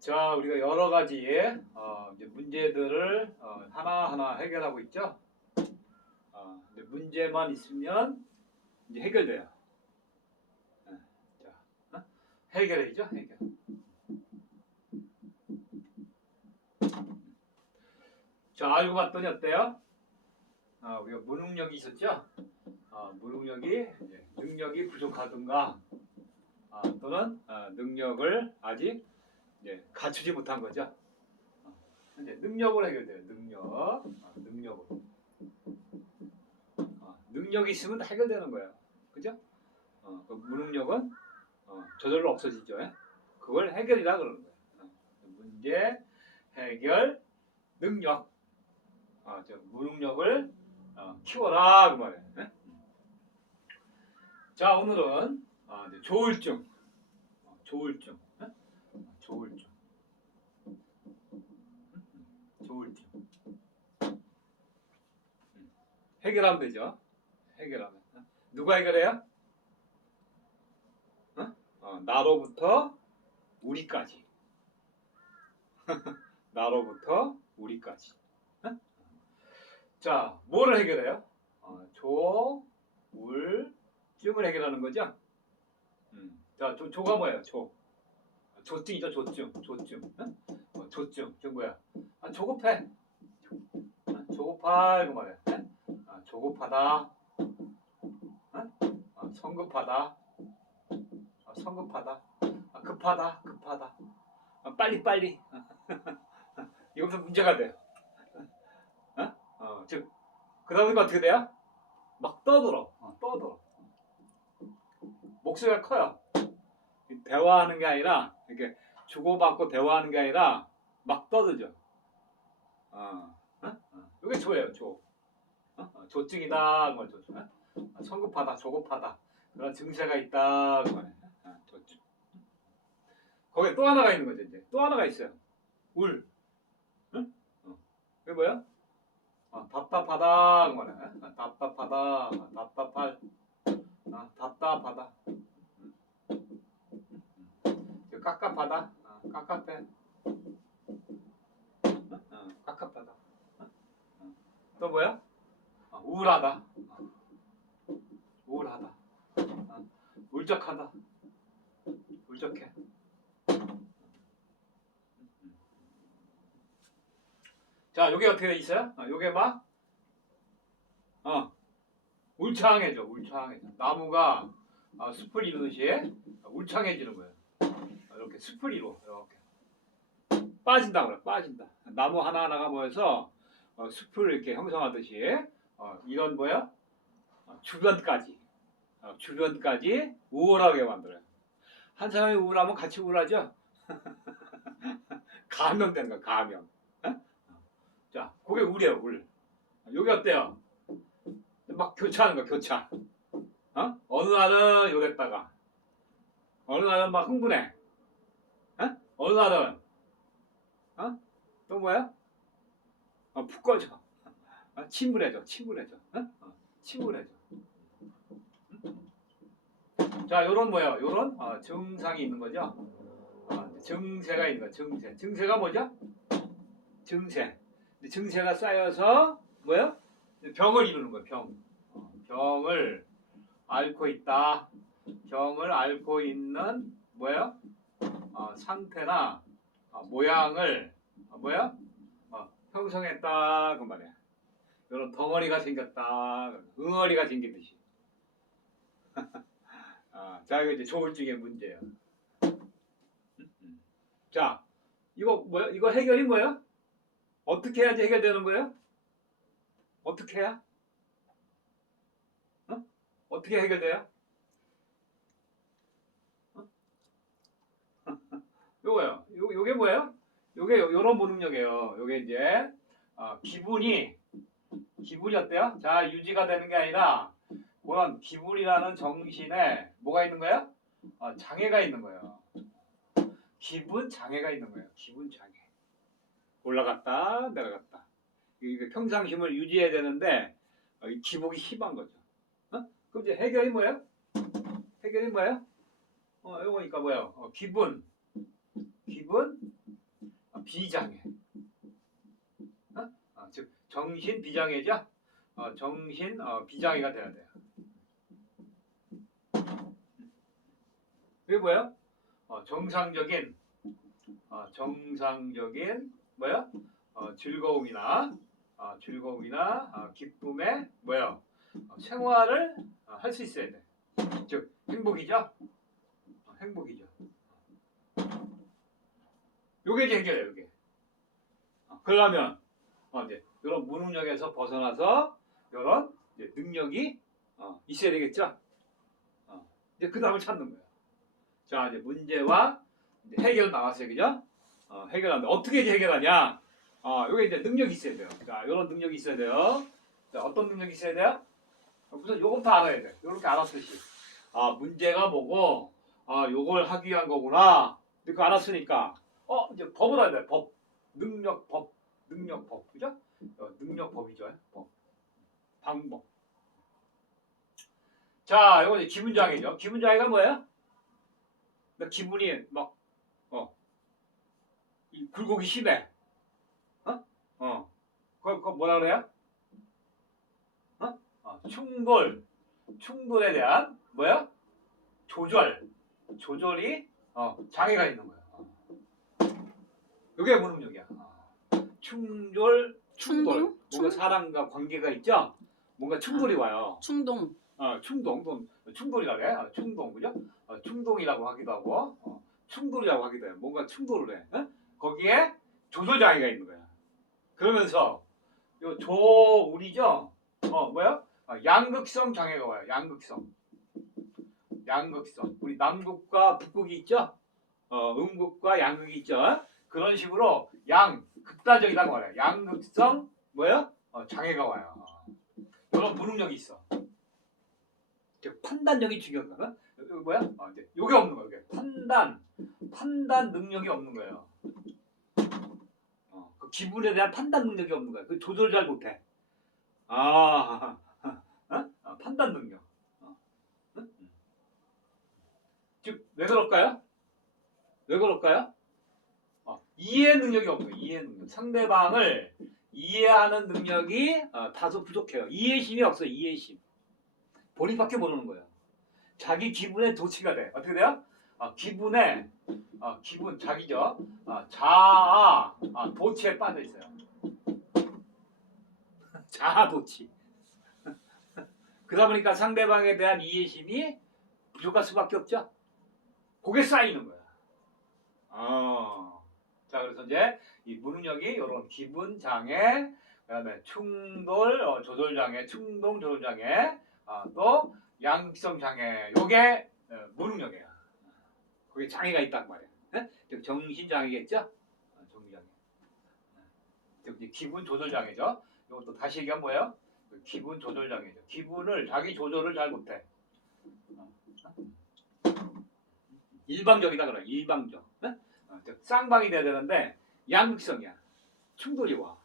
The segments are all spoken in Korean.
자, 우리가 여러 가지의 어, 문제들을 어, 하나하나 해결하고 있죠. 어, 문제만 있으면 이제 해결돼요. 예, 자, 어? 해결이죠, 해결. 자, 알고 봤더니 어때요? 아, 우리가 무능력이 있었죠? 아, 무능력이 능력이 부족하든가 아, 또는 아, 능력을 아직 이제 갖추지 못한 거죠. 어, 이제 능력으로 해결돼요. 능력, 아, 능력으로. 아, 능력이 있으면 다 해결되는 거예요. 그죠? 어, 그 무능력은 어, 저절로 없어지죠. 예? 그걸 해결이라 그러는 거예요. 어, 문제, 해결, 능력. 아, 저 무능력을 어, 키워라 그 말이에요. 예? 자, 오늘은 아, 이제 조울증, 어, 조울증. 예? 조울증. 조울증. 음. 해결하면 되죠. 해결하면. 누가 해결해요? 어? 어, 나로부터 우리까지. 나로부터 우리까지. 어? 자, 뭐를 해결해요? 어, 조, 울, 증을 해결하는 거죠. 음. 자, 조, 조가 뭐예요? 조. 조증이죠, 조증, 조증. 어? 어, 조증, 저 뭐야? 아, 조급해. 아, 조급할 그 말이야. 예? 아, 조급하다. 어? 아, 성급하다. 아, 성급하다. 아, 급하다, 급하다. 아, 빨리 빨리. 이거부터 문제가 돼요. 어? 어, 즉, 그러다 보니까 어떻게 돼요? 막 떠들어. 어, 떠들어. 목소리가 커요. 대화하는 게 아니라 이렇게 주고받고 대화하는 게 아니라 막 떠들죠. 어, 어? 어. 이게 조예요, 조. 어? 어, 조증이다, 뭐 조. 어? 아, 성급하다, 조급하다. 그런 증세가 있다, 그 말이에요. 어, 조증. 거기에 또 하나가 있는 거죠, 이제. 또 하나가 있어요. 울. 응? 어. 그게 뭐야? 어, 답답하다, 그 말이야. 어, 답답하다, 어, 답답할. 어, 답답하다. 그 깝깝하다. 어, 깝깝해. 어, 어, 깝깝하다. 어? 어. 또 뭐야? 어, 우울하다. 어. 우울하다. 어, 울적하다. 울적해. 자, 요게 어떻게 돼 있어요? 어, 요게 막, 어, 울창해져, 울창해져. 나무가 어, 숲을 이루듯이 울창해지는 거예요. 어, 이렇게 이루, 이렇게. 빠진다 그래, 빠진다. 나무 하나 하나가 모여서 어, 숲을 이렇게 형성하듯이 어, 이런 뭐야? 어, 주변까지, 어, 주변까지 우월하게 만들어요. 한 사람이 우울하면 같이 우울하죠? 감염되는 거야, 감염. 어? 자, 그게 울이에요, 울. 요게 어때요? 막 교차하는 거야, 교차. 어? 어느 날은 요랬다가, 어느 날은 막 흥분해. 어? 어느 날은, 어? 또 뭐야? 어, 푹 꺼져. 어? 침울해져, 침울해져. 어? 어, 침울해져. 자, 요런 뭐예요? 요런 어, 증상이 있는 거죠. 어, 증세가 있는 거, 증세. 증세가 뭐죠? 증세. 증세가 쌓여서 뭐야? 병을 이루는 거야, 병. 어, 병을 앓고 있다. 병을 앓고 있는 뭐야? 어, 상태나 어, 모양을 어, 뭐야? 어, 형성했다 그 말이야. 이런 덩어리가 생겼다. 응어리가 생기듯이. 아, 자, 이거 이제 조울증의 음. 자, 이거 뭐야? 이거 해결이 뭐야? 어떻게 해야지 해결되는 거예요? 어떻게 해야? 어? 어떻게 해결돼요? 어? 요거요. 요, 요게 뭐예요? 요게 요- 요런 무능력이에요. 요게 이제 어, 기분이 기분이 어때요? 잘 유지가 되는 게 아니라 그런 기분이라는 정신에 뭐가 있는 거예요? 어, 장애가 있는 거예요. 기분 장애가 있는 거예요. 기분 장애. 올라갔다 내려갔다. 이게 평상심을 유지해야 되는데 어, 이 기복이 심한 거죠. 어? 그럼 이제 해결이 뭐예요? 해결이 뭐예요? 어, 이거니까 뭐예요? 어, 기분, 기분 비장애. 어? 어, 즉 정신 비장애죠. 어, 정신 어, 비장애가 돼야 돼요. 그게 뭐예요? 어, 정상적인 어, 정상적인 뭐야? 어, 즐거움이나 어, 즐거움이나 어, 기쁨의? 어, 생활을 할 수 있어야 돼. 즉 행복이죠. 어, 행복이죠. 요게 이제 해결해요. 요게. 어, 그러려면 어, 이제 이런 무능력에서 벗어나서 이런 능력이 어, 있어야 되겠죠. 어, 이제 그 다음을 찾는 거예요. 자 이제 문제와 이제 해결 나왔어요, 그죠? 어, 해결하는데 어떻게 이제 해결하냐? 어, 요게 이제 능력이 있어야 돼요. 자, 이런 능력이 있어야 돼요. 자, 어떤 능력이 있어야 돼요? 어, 우선 요것부터 알아야 돼. 요렇게 알았듯이. 아, 문제가 뭐고, 아, 요걸 하기 위한 거구나. 이렇게 알았으니까, 어, 이제 법을 알아야 돼. 법. 능력 법. 능력 법. 그죠? 어, 능력 법이죠. 법. 방법. 자, 요거 이제 기분 장애죠. 기분 장애가 뭐예요? 나 기분이 막, 어, 이 굴곡이 심해. 어? 어. 그거, 그거 뭐라 그래요? 어? 어, 충돌. 충돌에 대한, 뭐야? 조절. 조절이, 어, 장애가 있는 거야. 어. 이게 무능력이야. 어. 충돌, 충돌. 충동? 뭔가 사람과 관계가 있죠? 뭔가 충돌이 와요. 충동. 어, 충동, 또 충돌이라 그래. 어, 충동, 그죠? 어, 충동이라고 하기도 하고, 어, 충돌이라고 하기도 해. 뭔가 충돌을 해. 어? 거기에 조절 장애가 있는 거야. 그러면서 요 조울이죠? 어, 뭐야? 어, 양극성 장애가 와요. 양극성. 양극성. 우리 남극과 북극이 있죠? 어, 음극과 양극이 있죠? 그런 식으로 양, 극단적이라고 말해요. 양극성, 뭐야? 어, 장애가 와요. 어. 이런 무능력이 있어. 즉 판단력이 중요한 거야. 이거 뭐야? 어, 이제 요게 없는 거야. 요게 판단, 판단 능력이 없는 거예요. 어, 그 기분에 대한 판단 능력이 없는 거야. 그 조절 잘 못해. 아, 어? 어, 판단 능력. 어. 응? 응. 즉왜 그럴까요? 왜 그럴까요? 어, 이해 능력이 거예요. 이해 능력. 상대방을 이해하는 능력이 어, 다소 부족해요. 이해심이 없어요. 이해심. 본인밖에 모르는 거예요. 자기 기분에 도취가 돼. 어떻게 돼요? 어, 기분에 어, 기분 자기죠. 어, 자아 아, 도취에 빠져 있어요. 자아 도취. 그러다 보니까 상대방에 대한 이해심이 부족할 수밖에 없죠. 그게 쌓이는 거야. 어. 자 그래서 이제 이 무능력이 이런 기분 장애, 그다음에 충돌 어, 조절 장애, 충동 조절 장애, 아, 또 양극성 장애, 요게 어, 무능력이에요. 그게 장애가 있단 말이에요. 예? 즉 정신 장애겠죠? 어, 정신 장애. 즉 이제 기분 조절 장애죠. 이것도 다시 얘기하면 뭐예요? 그 기분 조절 장애죠. 기분을 자기 조절을 잘 못해. 어, 어? 일방적이다 그래. 일방적. 예? 어, 즉 쌍방이 돼야 되는데 양극성이야. 충돌이 와.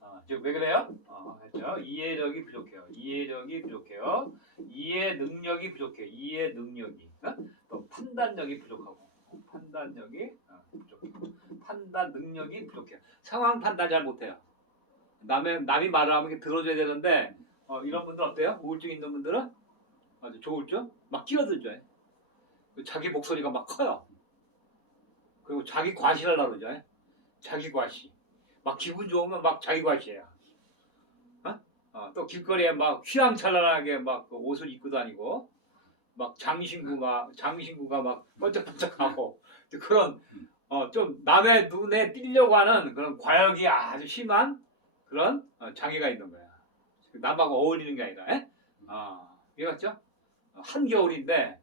어, 즉왜 그래요? 어, 했죠. 이해력이 부족해요. 이해력이 부족해요. 이해 능력이 부족해. 이해 능력이. 어? 또 판단력이 부족하고. 어, 판단력이 어, 부족해요. 판단 능력이 부족해요. 상황 판단 잘 못해요. 남의 남이 말을 하면 들어줘야 되는데 어, 이런 분들 어때요? 우울증 있는 분들은 아주 조울증 막 끼어들죠. 그 자기 목소리가 막 커요. 그리고 자기 과시하려고 그러죠. 자기 과시. 막 기분 좋으면 막 자기 과시해요. 어? 어, 또 길거리에 막 휘황찬란하게 막 그 옷을 입고 다니고 막 장신구 막 장신구가 막 번쩍번쩍하고 그런 어, 좀 남의 눈에 띄려고 하는 그런 과욕이 아주 심한 그런 어, 장애가 있는 거야. 남하고 어울리는 게 아니라, 에? 아, 이해갔죠? 어, 한겨울인데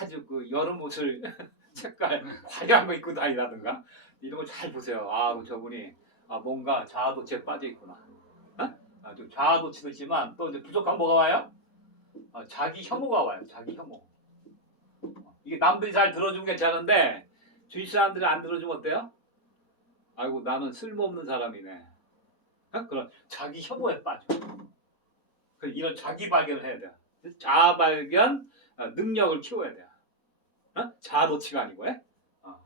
아주 그 여름 옷을 색깔 화려한 거 입고 다니라든가 이런 걸 잘 보세요. 아, 저분이 아, 뭔가 자아도취에 빠져 있구나. 어? 아, 좀 자아도취도 있지만 또 이제 부족한 뭐가 와요? 아, 자기 혐오가 와요. 자기 혐오. 어, 이게 남들이 잘 들어주면 괜찮은데 주위 사람들이 안 들어주면 어때요? 아이고 나는 쓸모없는 사람이네. 어? 그런 자기 혐오에 빠져. 그 이런 자기 발견을 해야 돼요. 자아 발견 어, 능력을 키워야 돼요. 어? 자아도취가 아니고, 예? 어.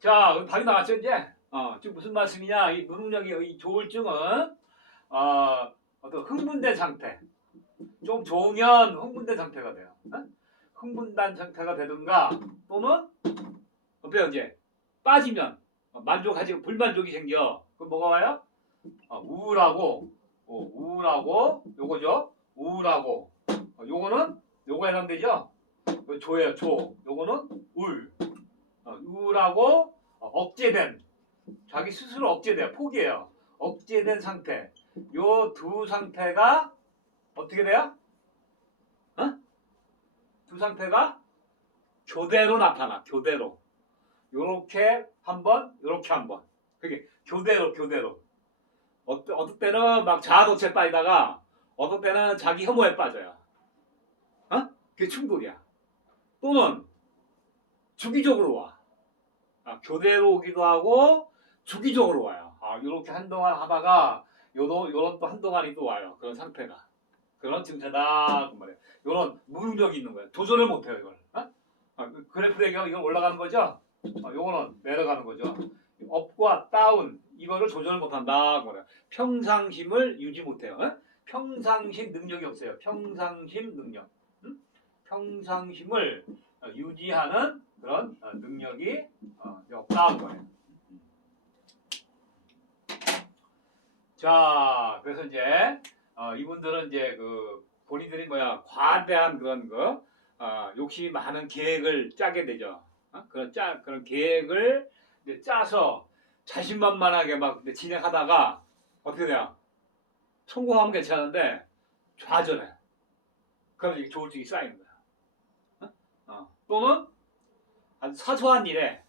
자, 답이 나왔죠 이제. 어, 지금 무슨 말씀이냐? 이 무능력이 이 조울증은 어, 어떤 흥분된 상태, 좀 종연 흥분된 상태가 돼요. 어? 흥분된 상태가 되든가 또는 어때요 이제 빠지면 어, 만족하지 불만족이 생겨. 그럼 뭐가 와요? 어, 우울하고 어, 우울하고 요거죠. 우울하고 어, 요거는 요거 해당되죠. 그 조예요 조. 요거는 울. 어, 우울하고 어, 억제된 자기 스스로 억제돼요. 포기해요. 억제된 상태. 요 두 상태가 어떻게 돼요? 어? 두 상태가 교대로 나타나. 교대로. 요렇게 한 번, 요렇게 한 번. 그게 교대로, 교대로. 어떤, 때는 막 자아도취에 빠지다가 어떤 때는 자기 혐오에 빠져요. 어? 그게 충돌이야. 또는 주기적으로 와. 아, 교대로 오기도 하고 주기적으로 와요. 아, 이렇게 한동안 하다가 요런 요런 또 한동안이 또 와요. 그런 상태가. 그런 증세다 그 말이에요. 요런 무능력이 있는 거예요. 조절을 못 해요, 이걸. 어? 아, 그 그래프 얘기하면 이건 올라가는 거죠? 아, 요거는 내려가는 거죠. 업과 다운 이거를 조절을 못 한다 그 말이에요. 평상심을 유지 못 해요. 어? 평상심 능력이 없어요. 평상심 능력. 응? 평상심을 어, 유지하는 그런 어, 능력이 어, 이제 없다 그 거예요. 자, 그래서 이제 어, 이분들은 이제 그 본인들이 뭐야 과대한 그런 거 어, 욕심이 많은 계획을 짜게 되죠. 어? 그런 짜 그런 계획을 짜서 자신만만하게 막 진행하다가 어떻게 돼요? 성공하면 괜찮은데 좌절해. 그럼 이게 조울증이 쌓이는 거야. 어? 어. 또는 아주 사소한 일에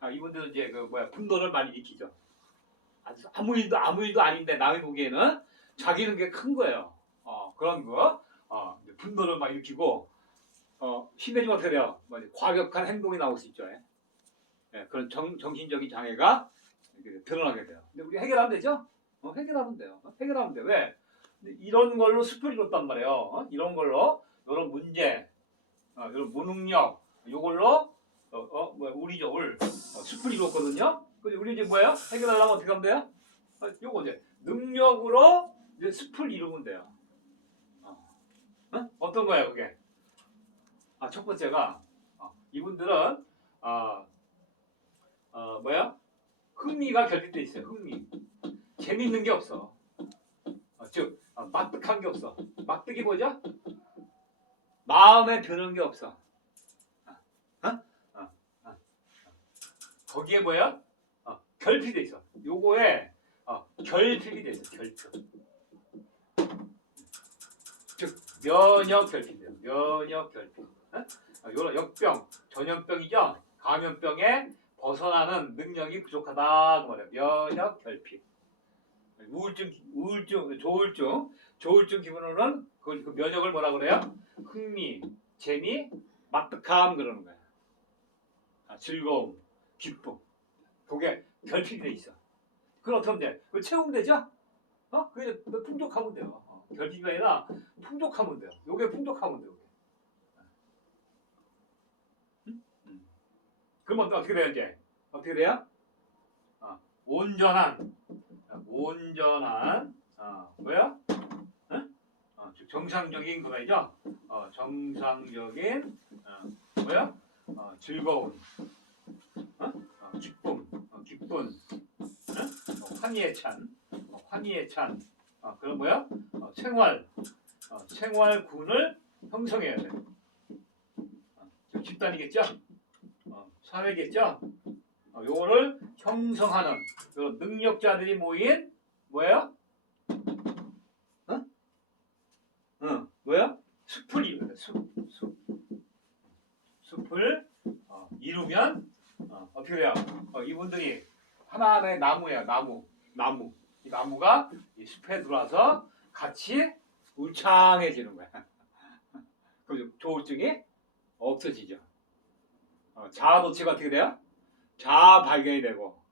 아, 이분들은 이제 그 뭐야 분노를 많이 일으키죠. 아주 아무 일도 아무 일도 아닌데 남이 보기에는 자기는 게 큰 거예요. 어, 그런 거 어, 분노를 막 일으키고 어, 심해지면 어떻게 돼요? 뭐 과격한 행동이 나올 수 있죠. 예. 예, 그런 정, 정신적인 장애가 드러나게 돼요. 근데 우리 해결하면 되죠? 어, 해결하면 돼요. 어, 해결하면 돼. 왜? 이런 걸로 숲을 이뤘단 말이에요. 어? 이런 걸로 이런 문제, 어, 이런 무능력, 요걸로 어, 어, 뭐야, 우리죠, 울. 어, 숲을 이뤘거든요. 근데 우리 이제 뭐예요? 해결하려면 어떻게 하면 돼요? 어, 요거 이제 능력으로 이제 숲을 이루면 돼요. 어. 어? 어떤 거예요, 그게? 아, 첫 번째가 어, 이분들은 어, 어, 뭐야? 흥미가 결핍돼 있어요. 흥미. 재밌는 게 없어. 어, 즉 어, 막득한 게 없어. 막득이 뭐죠? 마음에 드는 게 없어. 어? 어? 어. 거기에 뭐야? 어, 결핍돼 있어. 요거에 어, 결핍이 돼 있어. 결핍. 즉 면역 결핍이에요. 면역 결핍. 어? 어, 요런 역병, 전염병이죠. 감염병에 벗어나는 능력이 부족하다 그 말이에요. 면역 결핍. 우울증, 우울증, 조울증, 조울증 기본으로는 그, 그 면역을 뭐라 그래요? 흥미, 재미, 막득함 그러는 거야. 아, 즐거움, 기쁨. 그게 결핍이 돼 있어. 그럼 어떻게 하면 돼? 그거 채우면 되죠? 어? 그게 풍족하면 돼요. 어, 결핍이 아니라 풍족하면 돼요. 요게 풍족하면 돼요. 요게. 음? 음. 그러면 또 어떻게 돼요 이제? 어떻게 돼요? 어, 온전한 어, 온전한 어, 뭐야? 어? 어, 즉 정상적인 그거죠? 어, 정상적인 어, 뭐야? 어, 즐거운 어? 어, 기쁨 어, 기쁜 어? 어, 환희에 찬 어, 환희에 찬 어, 그런 뭐야? 어, 생활 어, 생활군을 형성해야 돼. 어, 즉 집단이겠죠? 어, 사회겠죠? 어, 요거를 형성하는 요 능력자들이 모인 뭐예요? 어? 어, 뭐야? 숲을 이루는 숲, 숲. 숲을 어, 이루면 어, 어떻게 돼요? 어, 이분들이 하나하나의 나무예요, 나무, 나무. 이 나무가 이 숲에 들어와서 같이 울창해지는 거야. 그럼 조울증이 없어지죠. 어, 자아 도취가 어떻게 돼요? 자아 발견이 되고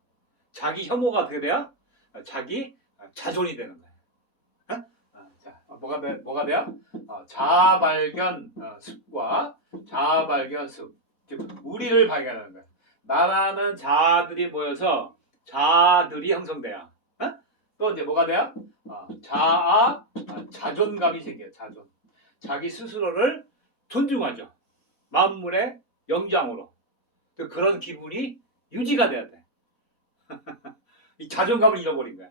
자기 혐오가 어떻게 돼요? 어, 자기 자존이 되는 거예요. 어? 어, 자, 어, 뭐가 돼? 뭐가 돼요? 어, 자아 발견 어, 습과 자아 발견 습, 즉 우리를 발견하는 거예요. 나라는 자들이 모여서 자들이 형성돼야. 어? 또 이제 뭐가 돼요? 어, 자아, 아, 자존감이 생겨요. 자존. 자기 스스로를 존중하죠. 만물의 영장으로. 또 그런 기분이 유지가 돼야 돼. 이 자존감을 잃어버린 거야.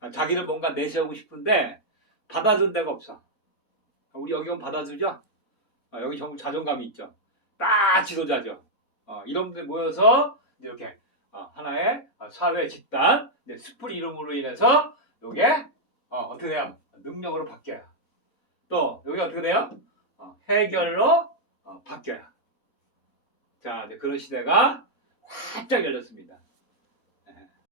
아, 자기를 뭔가 내세우고 싶은데 받아준 데가 없어. 우리 여기 오면 받아주죠? 아, 여기 전부 자존감이 있죠. 딱 지도자죠. 어, 이런 분들 모여서 이렇게 어, 하나의 어, 사회 집단 숲을 이름으로 인해서 요게 어, 떻게 돼요? 능력으로 바뀌어요. 또 여기 어떻게 돼요? 어, 해결로 어, 바뀌어요. 자 그런 시대가 활짝 열렸습니다.